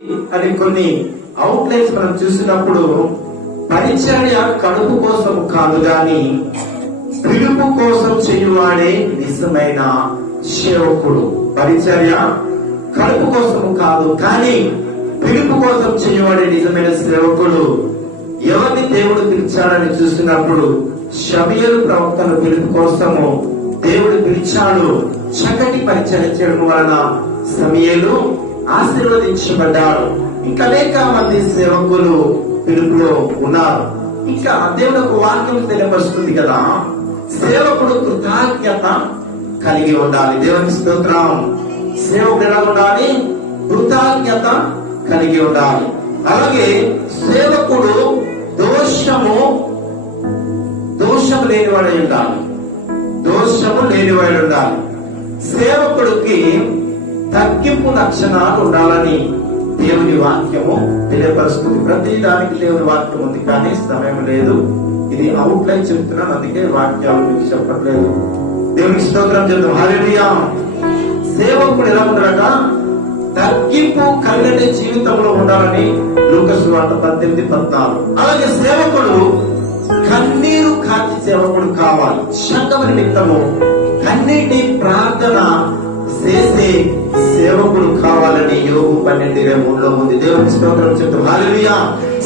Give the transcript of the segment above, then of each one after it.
అని కొన్ని అవుట్లైన్స్ మనం చూసినప్పుడు పరిచర్య కడుపు కోసం కాదు గాని పిలుపు కోసం చేయువాడే నిజమైన సేవకుడు. పరిచర్య కడుపు కోసం కాదు కానీ పిలుపు కోసం చేయువాడే నిజమైన సేవకుడు. ఎవరిని దేవుడు పిలిచాడని చూసినప్పుడు షమూయేలు ప్రవక్తను పిలుపు కోసము దేవుడు పిలిచాడు. చక్కటి పరిచర్య చేయడం వలన సమూయేలు ఆశీర్వదించబడ్డాడు. ఇంకా అనేక మంది సేవకులు పిలుపులో ఉన్నారు. ఇంకా దేవుడు ఒక వాక్యం తెలియపరుస్తుంది కదా, సేవకుడు కృతజ్ఞత కలిగి ఉండాలి. దేవుని స్తోత్రం. సేవకుడు ఎలా ఉండాలి? కృతజ్ఞత కలిగి ఉండాలి. అలాగే సేవకుడు దోషము లేనివాడై ఉండాలి. దోషము లేనివాడు ఉండాలి. సేవకుడికి తగ్గింపు లక్షణాలు ఉండాలని దేవుని వాక్యము తెలియపరుస్తుంది. ప్రతి దానికి దేవుని వాక్యం ఉంది కానీ సమయం లేదు. ఇది అవుట్లైన్ చెప్తున్నాను, అందుకే వాక్యాలు మీకు చెప్పట్లేదు. దేవునికి స్తోత్రం చేద్దాం. హల్లెలూయా. సేవకుడు ఎలా ఉండాలట? తగ్గింపు కలిగిన జీవితంలో ఉండాలని లూకాసు సువార్త 18:14. అలాగే సేవకుడు కన్నీరు కార్చి సేవకుడు కావాలి. సంఘం నిమిత్తము కన్నీటి ప్రార్థన చేసే సేవకుడు కావాలని యోబు 12:23 ఉంది. దేవుని స్తోత్రం చెప్తాం. హల్లెలూయా.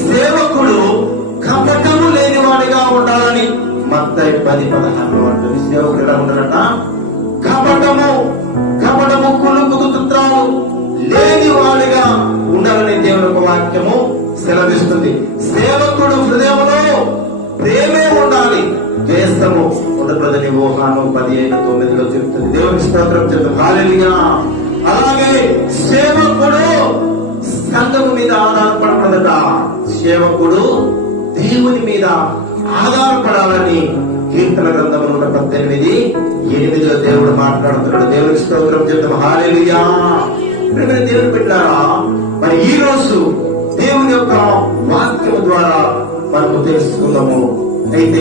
సేవకుడు కపటము లేనివాడిగా ఉండాలని మత్తయి 10:16 అంటుంది. సేవకుడు ఎలా ఉండాలట? కపటము కులుకుతుత్రాలు లేనివాడిగా ఉండాలని దేవుని ఒక వాక్యము సెలవిస్తుంది. సేవకుడు హృదయంలో ప్రేమే ఉండాలి. దేశము ఉండదని యోహాను 10:9 చెప్తుంది. దేవుని స్తోత్రం చెప్తాం. హల్లెలూయా. అలాగే సేవకుడు సంఘము మీద ఆధారపడకూడదట. సేవకుడు దేవుని మీద ఆధారపడాలని కీర్తన గ్రంథం 118:8 దేవుడు మాట్లాడుతున్నాడు. దేవుని స్తోత్రం చెప్తాం. హల్లెలూయా. దేవుని బిడ్డలారా, మరి ఈ రోజు దేవుని యొక్క వాక్యం ద్వారా మనము తెలుసుకుందాము. అయితే